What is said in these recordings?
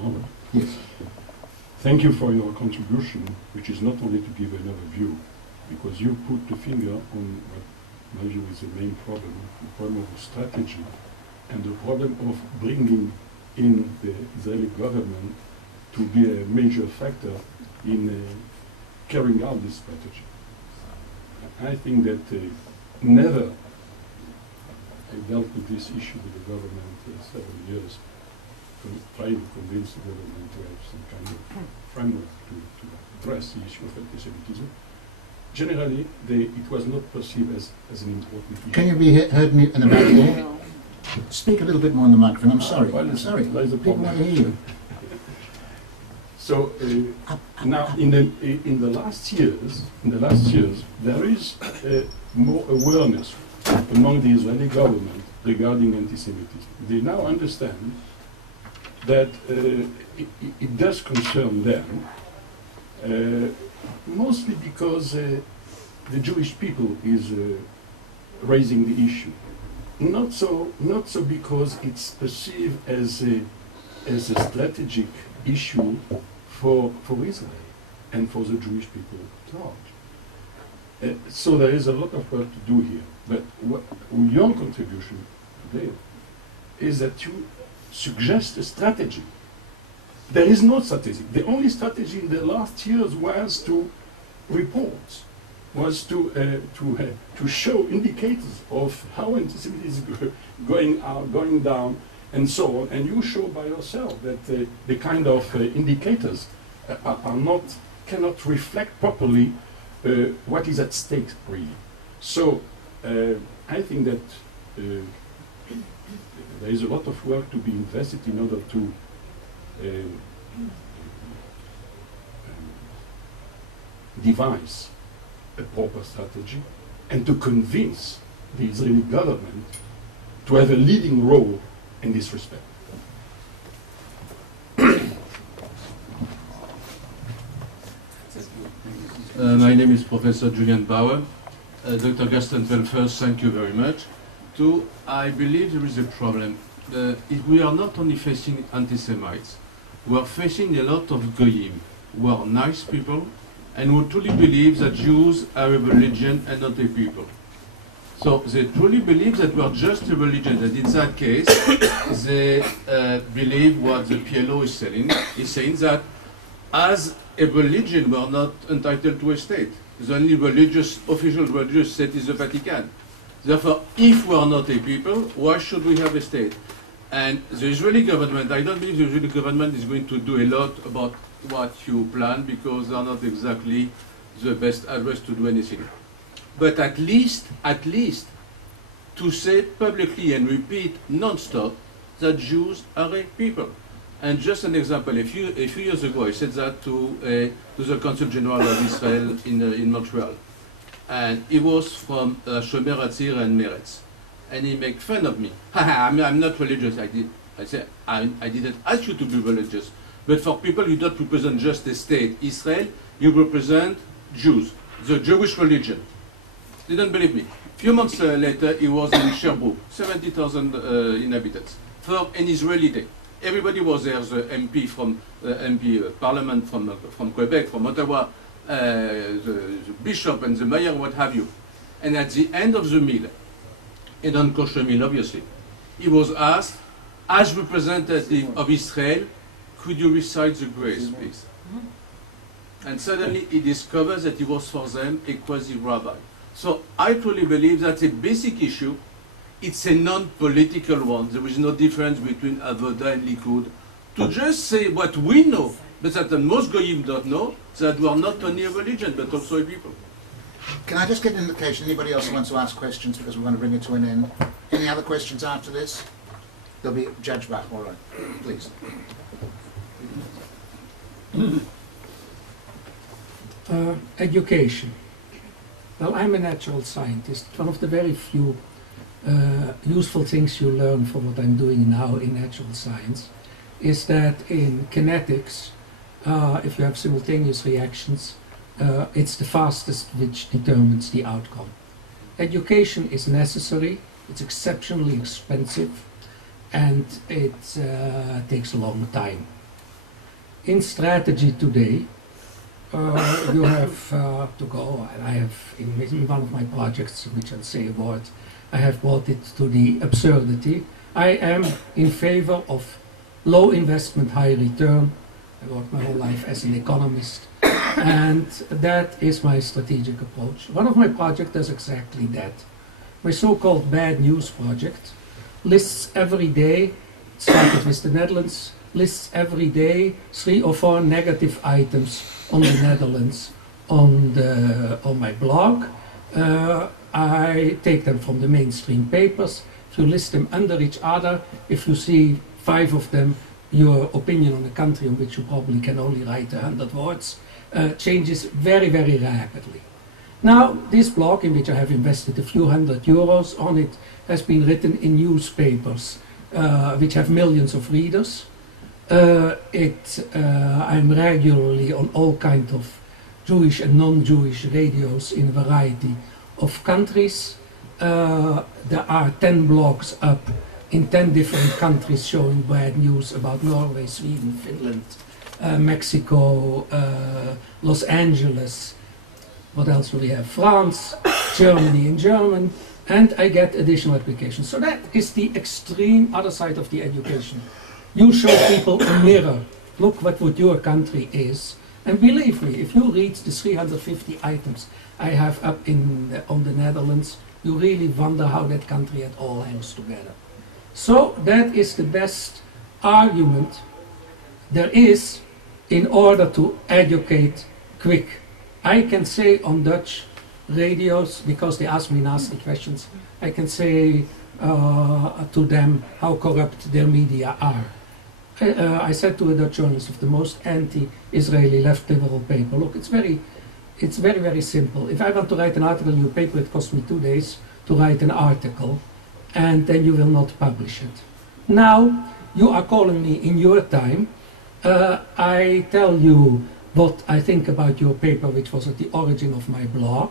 Konrad. Yes. Thank you for your contribution, which is not only to give another view, because you put the finger on what my view is the main problem, the problem of strategy, and the problem of bringing in the Israeli government to be a major factor in carrying out this strategy. I think that never I dealt with this issue with the government several years, trying to convince the government to have some kind of framework to address the issue of anti-Semitism. Generally, it was not perceived as an important issue. Can you be heard in the back there? Speak a little bit more in the microphone. I'm sorry. Well, I'm sorry. there's a People problem. want to hear you. So now, in the last years, there is more awareness among the Israeli government regarding anti-Semitism. They now understand that it does concern them, mostly because the Jewish people is raising the issue. Not so because it's perceived as a strategic issue for Israel and for the Jewish people at large. So there is a lot of work to do here. But your contribution today is that you suggest a strategy. There is no strategy. The only strategy in the last years was to report, was to show indicators of how anti-Semitism is going down, and so on. And you show by yourself that the kind of indicators cannot reflect properly what is at stake, really. So I think that there is a lot of work to be invested in order to devise a proper strategy and to convince the Israeli government to have a leading role in this respect. My name is Professor Julian Bauer. Dr. Gerstenfeld, first, thank you very much. Two, I believe there is a problem. We are not only facing anti-Semites, we are facing a lot of goyim, who are nice people, and who truly believe that Jews are a religion and not a people. So they truly believe that we are just a religion, and in that case, they believe what the PLO is saying that as a religion we are not entitled to a state. The only official religious state is the Vatican. Therefore, if we are not a people, why should we have a state? And the Israeli government, I don't believe the Israeli government is going to do a lot about what you plan, because they are not exactly the best address to do anything. But at least to say publicly and repeat non-stop that Jews are a people. And just an example, a few years ago I said that to the Consul General of Israel in Montreal. And he was from Shomer Hatzir and Meretz. And he made fun of me. I'm not religious. I said, I didn't ask you to be religious. But for people, you don't represent just a state, Israel, you represent Jews, the Jewish religion. They didn't believe me. A few months later, he was in Sherbrooke, 70,000 inhabitants, for an Israeli day. Everybody was there, the MP from Parliament from Quebec, from Ottawa, the bishop and the mayor, what have you. And at the end of the meal, a non-kosher meal, obviously, he was asked, as representative of Israel, could you recite the grace, please? And suddenly he discovers that he was for them a quasi-rabbi. So I truly believe that's a basic issue. It's a non-political one. There is no difference between Avoda and Likud. To just say what we know, but that the most goyim don't know, that we are not only a religion, but also a people. Can I just get an indication, anybody else who wants to ask questions, because we're going to bring it to an end? Any other questions after this? There'll be Judge Bach, all right, please. Education. Well, I'm a natural scientist. One of the very few useful things you learn from what I'm doing now in natural science is that in kinetics, if you have simultaneous reactions, it's the fastest which determines the outcome. Education is necessary, it's exceptionally expensive, and it takes a long time. in strategy today, you have to go, and I have, in one of my projects, which I'll say a word, I have brought it to the absurdity. I am in favor of low investment, high return. I worked my whole life as an economist, and that is my strategic approach. One of my projects does exactly that. My so-called bad news project lists every day, started with the Netherlands, lists every day 3 or 4 negative items on the Netherlands on my blog. I take them from the mainstream papers. If you list them under each other, if you see 5 of them, your opinion on a country on which you probably can only write 100 words changes very, very rapidly. Now, this blog, in which I have invested a few €100 on it, has been written in newspapers which have millions of readers. I'm regularly on all kinds of Jewish and non-Jewish radios in a variety of countries. There are 10 blogs up in 10 different countries showing bad news about Norway, Sweden, Finland, Mexico, Los Angeles. What else do we have? France, Germany in German, and I get additional applications. So that is the extreme other side of the education. You show people a mirror. Look what your country is. And believe me, if you read the 350 items I have up on the Netherlands, you really wonder how that country at all hangs together. So that is the best argument there is in order to educate quick. I can say on Dutch radios, because they ask me nasty questions, I can say to them how corrupt their media are. I said to a Dutch journalist of the most anti-Israeli left liberal paper, look, it's very, very simple. If I want to write an article in your paper, it costs me 2 days to write an article, and then you will not publish it. Now, you are calling me in your time. I tell you what I think about your paper, which was at the origin of my blog.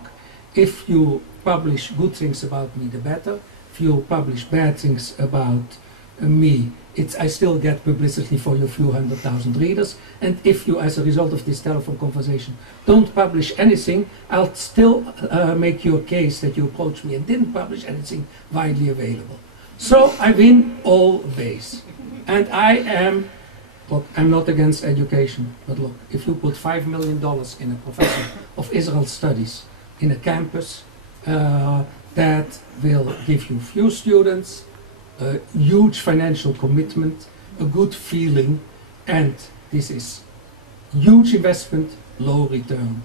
If you publish good things about me, the better. If you publish bad things about me, I still get publicity for your few 100,000 readers. And if you, as a result of this telephone conversation, don't publish anything, I'll still make your case that you approached me and didn't publish anything widely available. So I win all ways. And look, I'm not against education, but look, if you put $5 million in a professor of Israel studies in a campus, that will give you few students, a huge financial commitment, a good feeling, and this is huge investment, low return.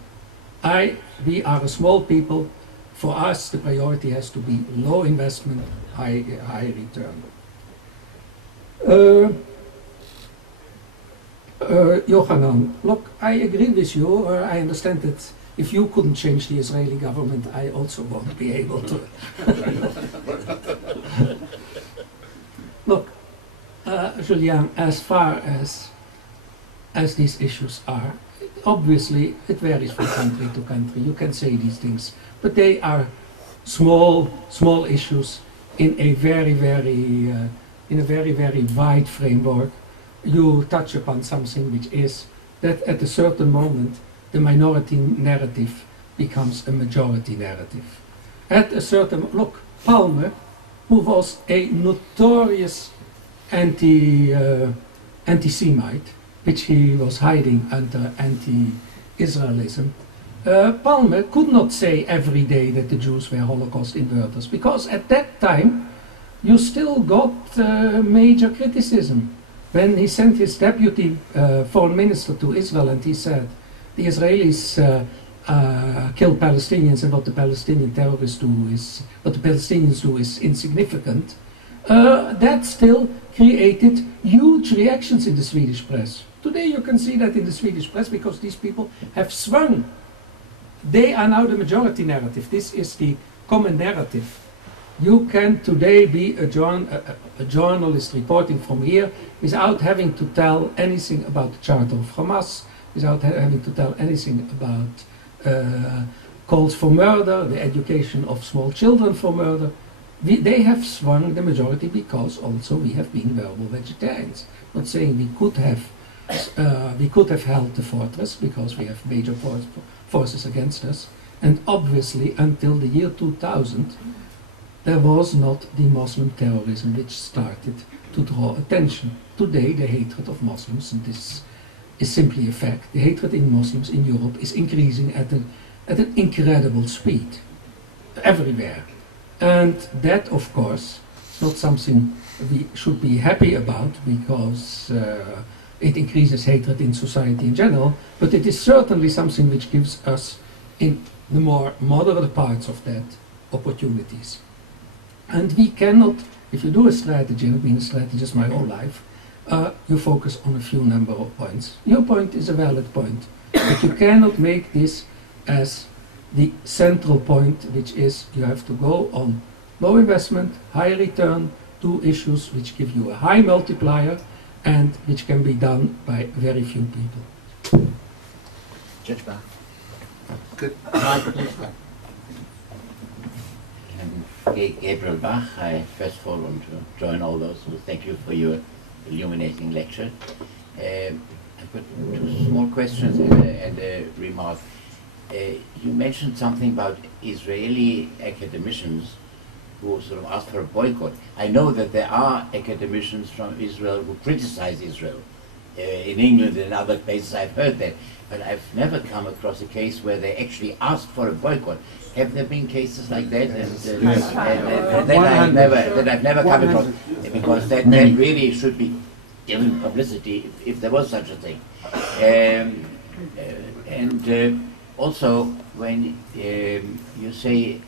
We are a small people. For us, the priority has to be low investment, high return. Yohanan, look, I agree with you. I understand that if you couldn't change the Israeli government, I also won't be able to. Look, Julian, as far as these issues are, obviously it varies from country to country. You can say these things, but they are small issues in a very, very wide framework. You touch upon something which is that at a certain moment the minority narrative becomes a majority narrative. At a certain, look, Palme, who was a notorious anti-Semite, which he was hiding under anti-Israelism, Palme could not say every day that the Jews were Holocaust inverters, because at that time you still got major criticism. When he sent his deputy foreign minister to Israel and he said, the Israelis kill Palestinians and what the Palestinian terrorists do is, what the Palestinians do is insignificant, that still created huge reactions in the Swedish press. Today you can see that in the Swedish press because these people have swung. They are now the majority narrative. This is the common narrative. You can today be a journalist reporting from here without having to tell anything about the Charter of Hamas, without having to tell anything about calls for murder, the education of small children for murder. They have swung the majority because also we have been verbal vegetarians. Not saying we could have We could have held the fortress because we have major forces against us. And obviously, until the year 2000, there was not the Muslim terrorism which started to draw attention. Today, the hatred of Muslims, and this is simply a fact, the hatred in Muslims in Europe is increasing at an incredible speed, everywhere. And that, of course, is not something we should be happy about, because it increases hatred in society in general, but it is certainly something which gives us, in the more moderate parts of that, opportunities. And we cannot, if you do a strategy, and I've been a strategist my whole life, you focus on a few number of points. Your point is a valid point, but you cannot make this as the central point, which is you have to go on low investment, high return, two issues which give you a high multiplier and which can be done by very few people. Judge Bauer. Good. Gabriel Bach, I first of all want to join all those who thank you for your illuminating lecture. I've got two small questions and a remark. You mentioned something about Israeli academicians who sort of asked for a boycott. I know that there are academicians from Israel who criticize Israel. In England and other places I've heard that, but I've never come across a case where they actually asked for a boycott. Have there been cases like that? And that I've never come across, because that really should be given publicity if there was such a thing. Also, when you say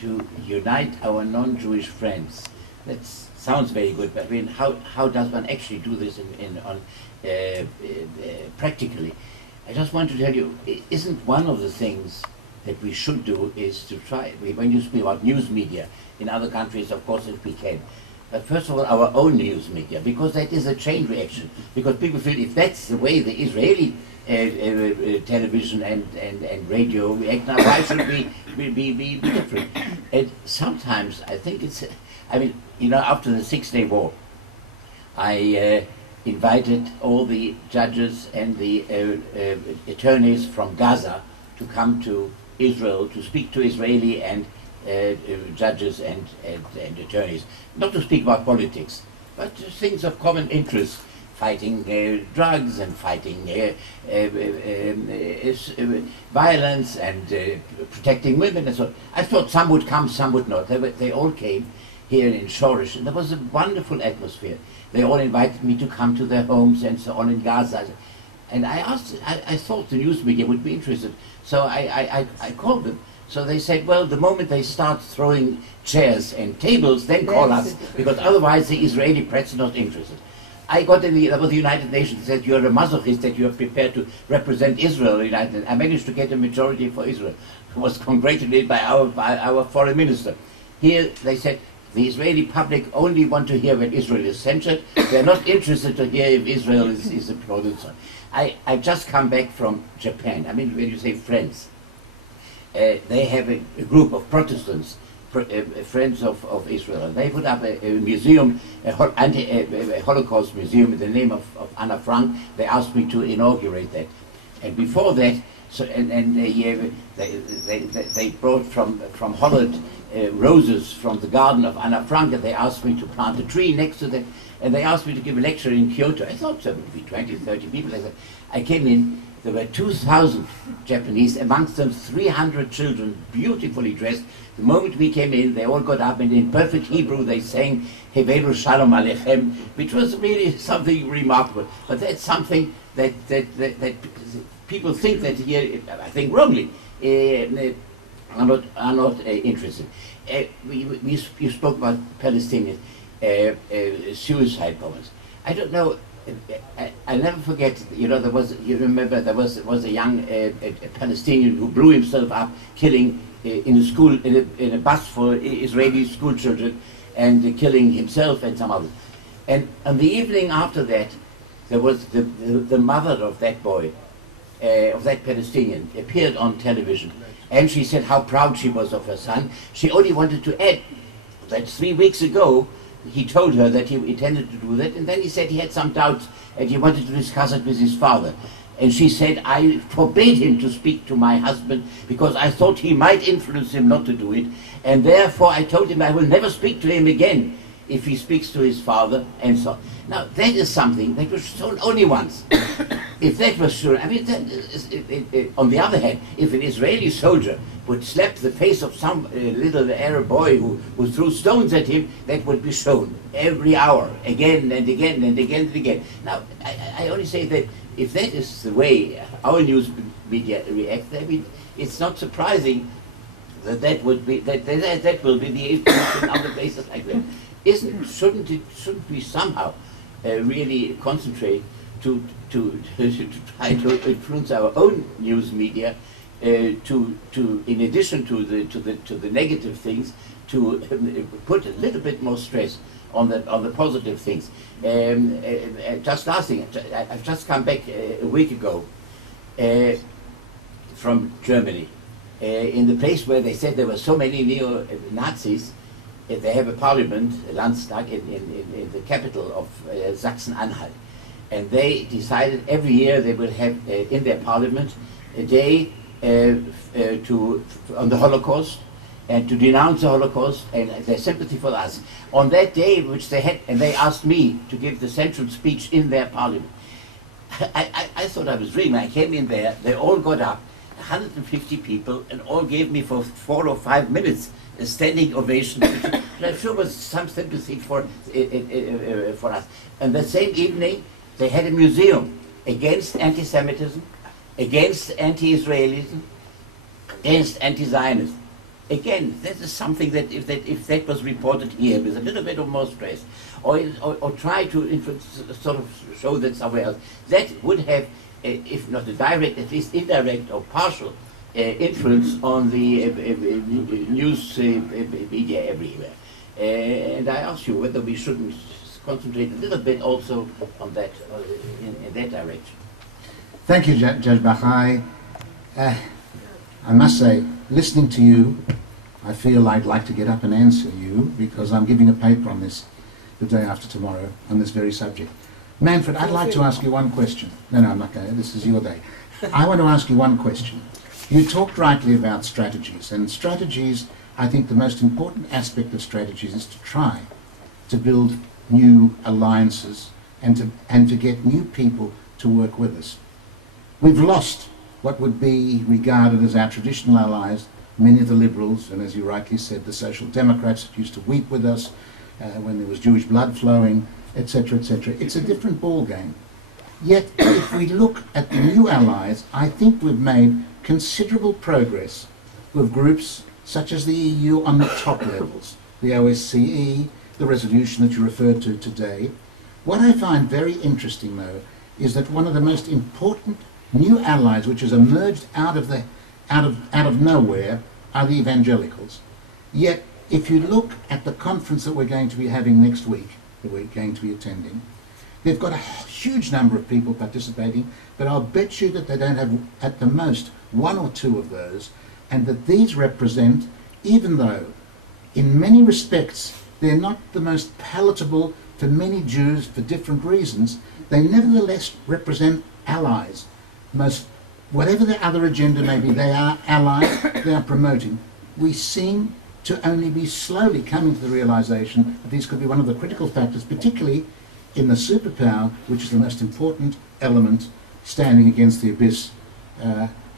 to unite our non-Jewish friends, that sounds very good, but I mean, how does one actually do this practically? I just want to tell you, isn't one of the things that we should do is to try, when you speak about news media, in other countries, of course, if we can, but first of all, our own news media, because that is a chain reaction, because people feel if that's the way the Israeli television and radio react now, why should we be different? And sometimes I think it's, I mean, you know, after the 6-Day War, I invited all the judges and the attorneys from Gaza to come to Israel to speak to Israeli and judges and attorneys, not to speak about politics, but things of common interest, fighting drugs and fighting violence and protecting women and so on. I thought some would come, some would not. They all came here in Shorish, and there was a wonderful atmosphere. They all invited me to come to their homes and so on in Gaza. And I asked, I thought the news media would be interested. So I called them. So they said, well, the moment they start throwing chairs and tables, then call us, because otherwise the Israeli press is not interested. I got in the United Nations, said you're a masochist, that you're prepared to represent Israel. I managed to get a majority for Israel. I was congratulated by our foreign minister. Here they said, the Israeli public only want to hear when Israel is censured. They're not interested to hear if Israel is applauded. So I just come back from Japan. I mean, when you say friends, they have a group of Protestants, friends of Israel. They put up a museum, a Holocaust museum in the name of Anna Frank. They asked me to inaugurate that. And before that, so they brought from Holland roses from the garden of Anna Frank, and they asked me to plant a tree next to them, and they asked me to give a lecture in Kyoto. I thought there would be 20, 30 people. I came in, there were 2,000 Japanese, amongst them 300 children, beautifully dressed. The moment we came in, they all got up, and in perfect Hebrew they sang Hevelu Shalom Aleichem, which was really something remarkable. But that's something that people think that here, I think wrongly, are not interested. You spoke about Palestinian suicide bombers. I don't know. I'll never forget. You know, there was. You remember there was a young Palestinian who blew himself up, killing in a school in a bus for Israeli school children, and killing himself and some others. And on the evening after that, there was the mother of that boy, of that Palestinian, appeared on television. And she said how proud she was of her son. She only wanted to add that 3 weeks ago, he told her that he intended to do that, and then he said he had some doubts and he wanted to discuss it with his father. And she said, I forbade him to speak to my husband because I thought he might influence him not to do it, and therefore I told him I will never speak to him again if he speaks to his father, and so on. Now, that is something that was shown only once. If that was shown, I mean, on the other hand, if an Israeli soldier would slap the face of some little Arab boy who threw stones at him, that would be shown every hour, again and again and again and again. Now, I only say that if that is the way our news media react, I mean, it's not surprising that that will be the influence in other places like that. Shouldn't we somehow really concentrate to try to influence our own news media to in addition to the negative things, to put a little bit more stress on the positive things. Just last thing, I've just come back a week ago from Germany, in the place where they said there were so many neo-Nazis. They have a parliament, a Landtag, in the capital of Sachsen-Anhalt. And they decided every year they will have in their parliament a day on the Holocaust, and to denounce the Holocaust and their sympathy for us. On that day, which they had, and they asked me to give the central speech in their parliament. I thought I was dreaming. I came in there, they all got up, 150 people, and all gave me for 4 or 5 minutes a standing ovation, which I'm sure was some sympathy for us. And the same evening, they had a museum against anti-Semitism, against anti-Israelism, against anti-Zionism. Again, that is something that if that was reported here with a little bit of more stress, or try to sort of show that somewhere else, that would have, if not a direct, at least indirect or partial influence on the news media everywhere. And I ask you whether we shouldn't concentrate a little bit also on that, in that direction. Thank you, Judge Bach. I must say, listening to you, I feel I'd like to get up and answer you, because I'm giving a paper on this the day after tomorrow on this very subject. Manfred, I'd like to ask you one question. No, I'm not going to. This is your day. I want to ask you one question. You talked rightly about strategies, and strategies, I think the most important aspect of strategies is to try to build new alliances and to get new people to work with us. We've lost what would be regarded as our traditional allies, many of the liberals, and as you rightly said, the social democrats that used to weep with us when there was Jewish blood flowing, etc., etc. It's a different ball game. Yet, if we look at the new allies, I think we've made considerable progress with groups such as the EU on the top levels, the OSCE, the resolution that you referred to today. What I find very interesting, though, is that one of the most important new allies which has emerged out of nowhere are the evangelicals. Yet, if you look at the conference that we're going to be having next week, that we're going to be attending, they've got a huge number of people participating, but I'll bet you that they don't have, at the most, 1 or 2 of those, and that these represent, even though in many respects they're not the most palatable for many Jews for different reasons, they nevertheless represent allies. Whatever the other agenda may be, they are allies, they are promoting. We seem to only be slowly coming to the realization that these could be one of the critical factors, particularly in the superpower, which is the most important element standing against the abyss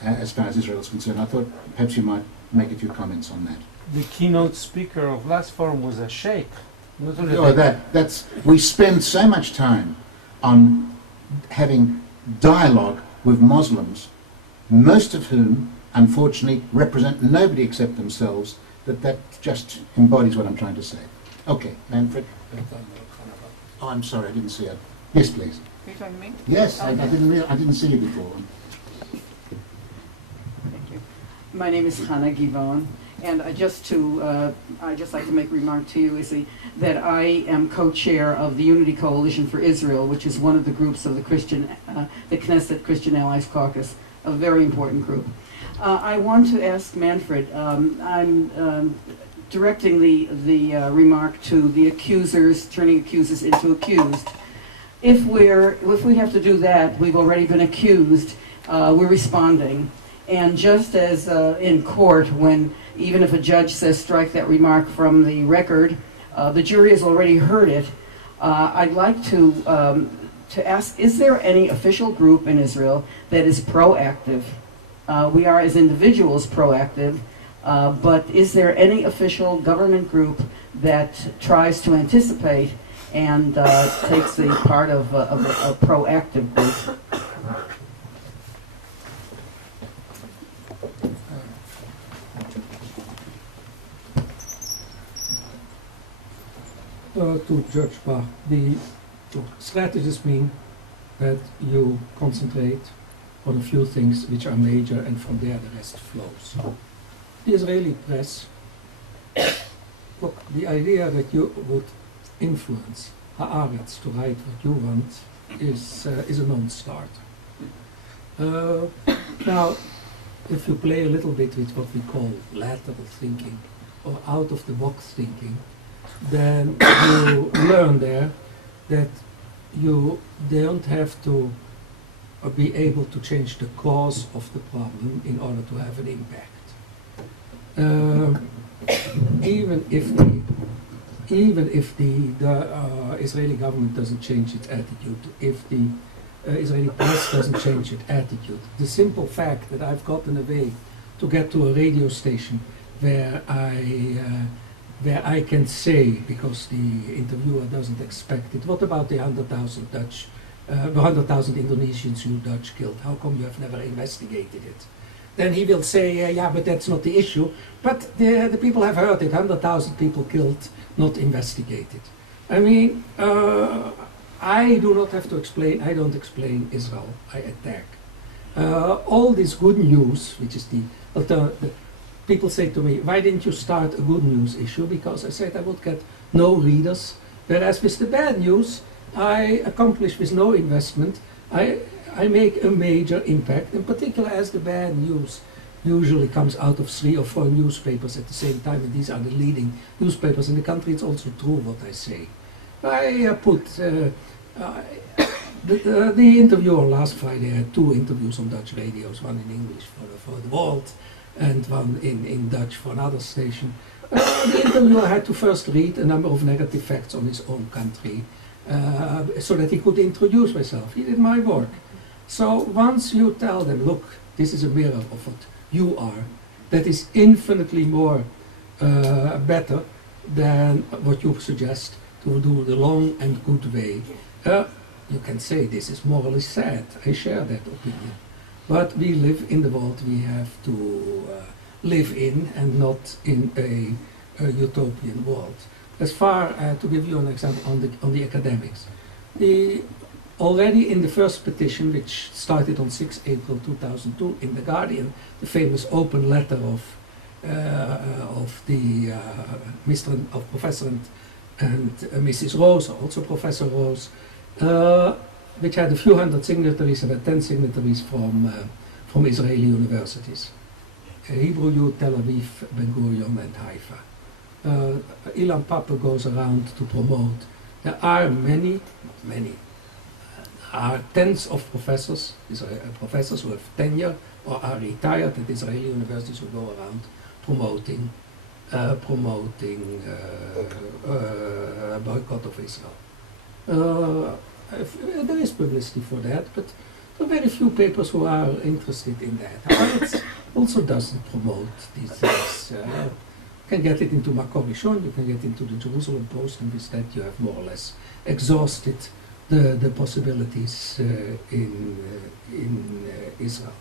as far as Israel is concerned. I thought perhaps you might make a few comments on that. The keynote speaker of last forum was a sheikh. We spend so much time on having dialogue with Muslims, most of whom, unfortunately, represent nobody except themselves, that just embodies what I'm trying to say. Okay, Manfred. Oh, I'm sorry, I didn't see it. Yes, please. Are you talking to me? Yes, I didn't see you before. Thank you. My name is Hannah Givon, and I just like to make a remark to you, that I am co-chair of the Unity Coalition for Israel, which is one of the groups of the Knesset Christian Allies Caucus, a very important group. I want to ask Manfred, I'm directing the remark to the accusers, turning accusers into accused. If we have to do that, we've already been accused. We're responding, and just as in court, when even if a judge says strike that remark from the record, the jury has already heard it. I'd like to ask: is there any official group in Israel that is proactive? We are, as individuals, proactive. But is there any official government group that tries to anticipate and takes the part of a proactive group? To Judge Bach, the strategists mean that you concentrate on a few things which are major, and from there the rest flows. The Israeli press, look, the idea that you would influence Haaretz to write what you want is a non-starter. Now, if you play a little bit with what we call lateral thinking or out-of-the-box thinking, then you learn there that you don't have to be able to change the cause of the problem in order to have an impact. Even if the Israeli government doesn't change its attitude, if the Israeli press doesn't change its attitude, the simple fact that I've gotten a way to get to a radio station where I can say, because the interviewer doesn't expect it, what about the 100,000 Dutch, the 100,000 Indonesians you Dutch killed? How come you have never investigated it? Then he will say, yeah, but that's not the issue. But the people have heard it, 100,000 people killed, not investigated. I mean, I do not have to explain, I don't explain Israel, I attack. All this good news, which is the alternative, people say to me, why didn't you start a good news issue? Because I said I would get no readers, whereas with the bad news, I accomplish with no investment. I make a major impact, in particular as the bad news usually comes out of 3 or 4 newspapers at the same time, and these are the leading newspapers in the country. It's also true what I say. I put the interviewer last Friday had 2 interviews on Dutch radios, one in English for the world and one in Dutch for another station. The interviewer had to first read a number of negative facts on his own country so that he could introduce himself. He did my work. So once you tell them, look, this is a mirror of what you are, that is infinitely more better than what you suggest to do the long and good way. You can say this is morally sad. I share that opinion. But we live in the world we have to live in, and not in a utopian world. As far to give you an example on the academics, already in the first petition, which started on 6 April 2002 in The Guardian, the famous open letter of Professor and Mrs. Rose, also Professor Rose, which had a few hundred signatories, about 10 signatories from Israeli universities. Hebrew U, Tel Aviv, Ben Gurion and Haifa. Ilan Pappe goes around to promote. There are many, are tens of professors, professors who have tenure or are retired at Israeli universities who go around promoting boycott of Israel. There is publicity for that, but there are very few papers who are interested in that. Haaretz also doesn't promote these things. You can get it into Makor Rishon, you can get into the Jerusalem Post, and with that you have more or less exhausted the possibilities in Israel.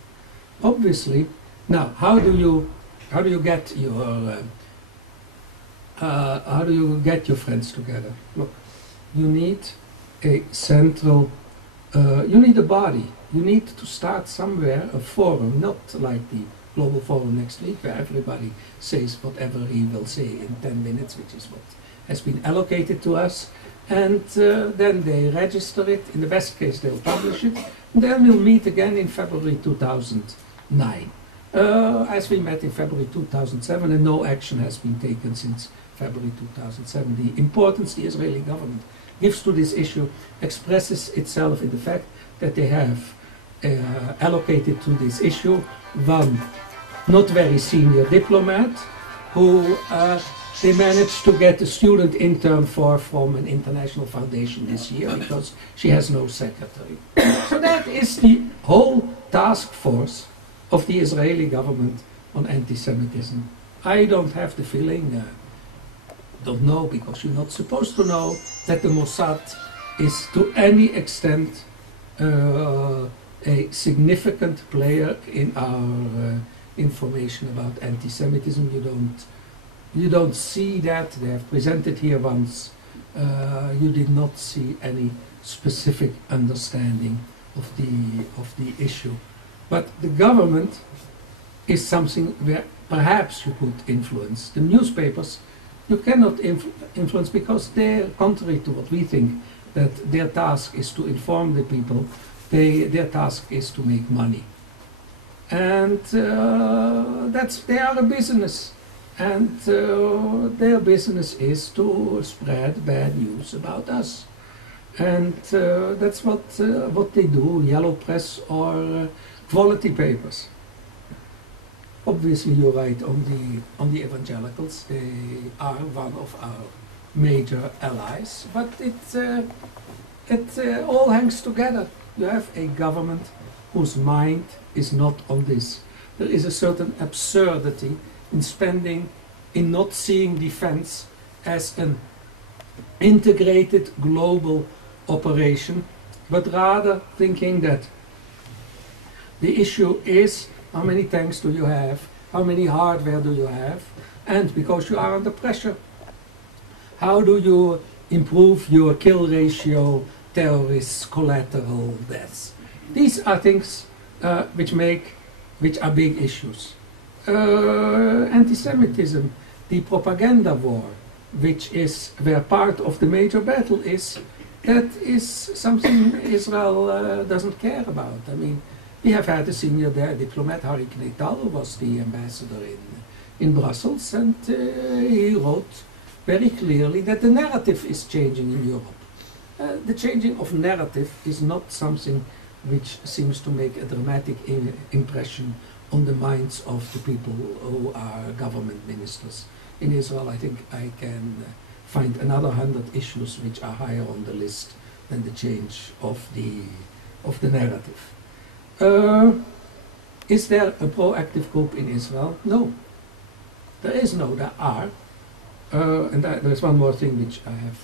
Obviously, now how do you get your friends together? Look, you need a central, you need a body. You need to start somewhere, a forum, not like the Global Forum next week, where everybody says whatever he will say in 10 minutes, which is what has been allocated to us, and then they register it. In the best case, they'll publish it, and then we'll meet again in February 2009. as we met in February 2007, and no action has been taken since February 2007. The importance the Israeli government gives to this issue expresses itself in the fact that they have allocated to this issue one not very senior diplomat who they managed to get a student intern for from an international foundation this year because she has no secretary. So that is the whole task force of the Israeli government on anti-Semitism. I don't have the feeling, don't know because you're not supposed to know, that the Mossad is to any extent a significant player in our information about anti-Semitism. You don't see that. They have presented here once. You did not see any specific understanding of the issue. But the government is something where perhaps you could influence. The newspapers you cannot influence because they're contrary to what we think, that their task is to inform the people. Their task is to make money. And they are a business. And their business is to spread bad news about us. And that's what they do, yellow press or quality papers. Obviously you're right on the evangelicals. They are one of our major allies, but it all hangs together. You have a government whose mind is not on this. There is a certain absurdity in not seeing defense as an integrated global operation, but rather thinking that the issue is how many tanks do you have, how many hardware do you have, and because you are under pressure, how do you improve your kill ratio, terrorists, collateral deaths. These are things which are big issues. Anti-Semitism, the propaganda war, where part of the major battle is, that is something Israel doesn't care about. I mean, we have had a senior diplomat, Harry Knetal, who was the ambassador in Brussels, and he wrote very clearly that the narrative is changing in Europe. The changing of narrative is not something which seems to make a dramatic impression on the minds of the people who are government ministers. In Israel, I think I can find another 100 issues which are higher on the list than the change of the narrative. Is there a proactive group in Israel? No. There is no, there are. And there's one more thing which I have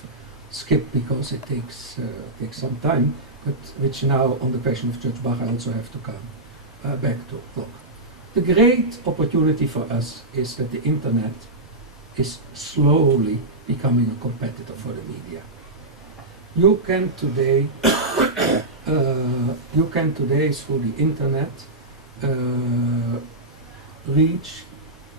skipped because it takes some time, but which now on the question of Judge Bach I also have to come back to. Look, the great opportunity for us is that the internet is slowly becoming a competitor for the media. You can today through the internet reach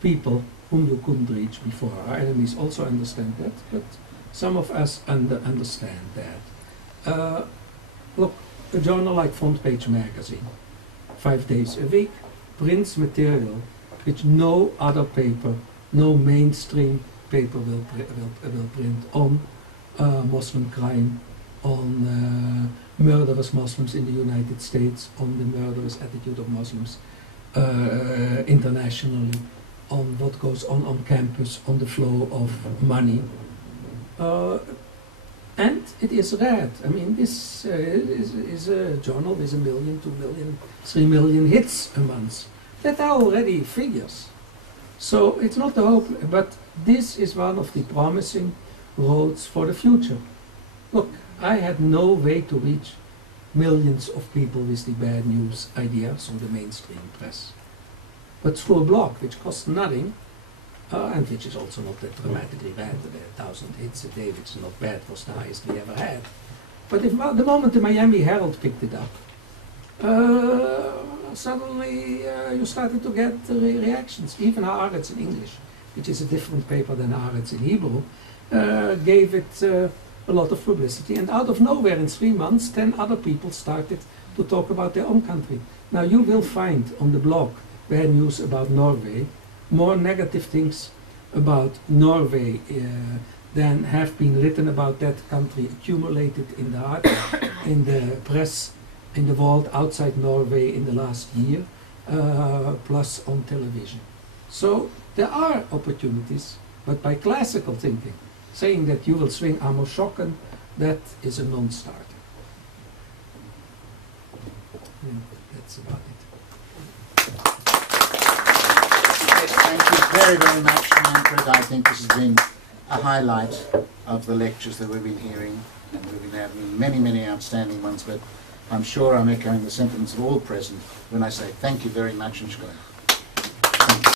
people whom you couldn't reach before. Our enemies also understand that, but some of us understand that. Look, a journal like Front Page Magazine, 5 days a week, prints material which no other paper, no mainstream paper will print on Muslim crime, on murderous Muslims in the United States, on the murderous attitude of Muslims internationally, on what goes on campus, on the flow of money. And it is read. I mean, this is a journal with 1 million, 2 million, 3 million hits a month. That are already figures. So it's not the hope, but this is one of the promising roads for the future. Look, I had no way to reach millions of people with the bad news ideas on the mainstream press. But through a blog, which costs nothing, and which is also not that dramatically bad, 1,000 hits a day, which is not bad, was the highest we ever had. But if, the moment the Miami Herald picked it up, suddenly you started to get reactions. Even Haaretz in English, which is a different paper than Haaretz in Hebrew, gave it a lot of publicity. And out of nowhere, in 3 months, 10 other people started to talk about their own country. Now you will find on the blog bad news about Norway, more negative things about Norway than have been written about that country accumulated in the press, in the world outside Norway in the last year, plus on television. So there are opportunities, but by classical thinking, saying that you will swing Amos Schocken, that is a non-starter. And that's about it. Thank you very, very much, Manfred. I think this has been a highlight of the lectures that we've been hearing, and we've been having many, many outstanding ones, but I'm sure I'm echoing the sentiments of all present when I say thank you very much and shkoyach.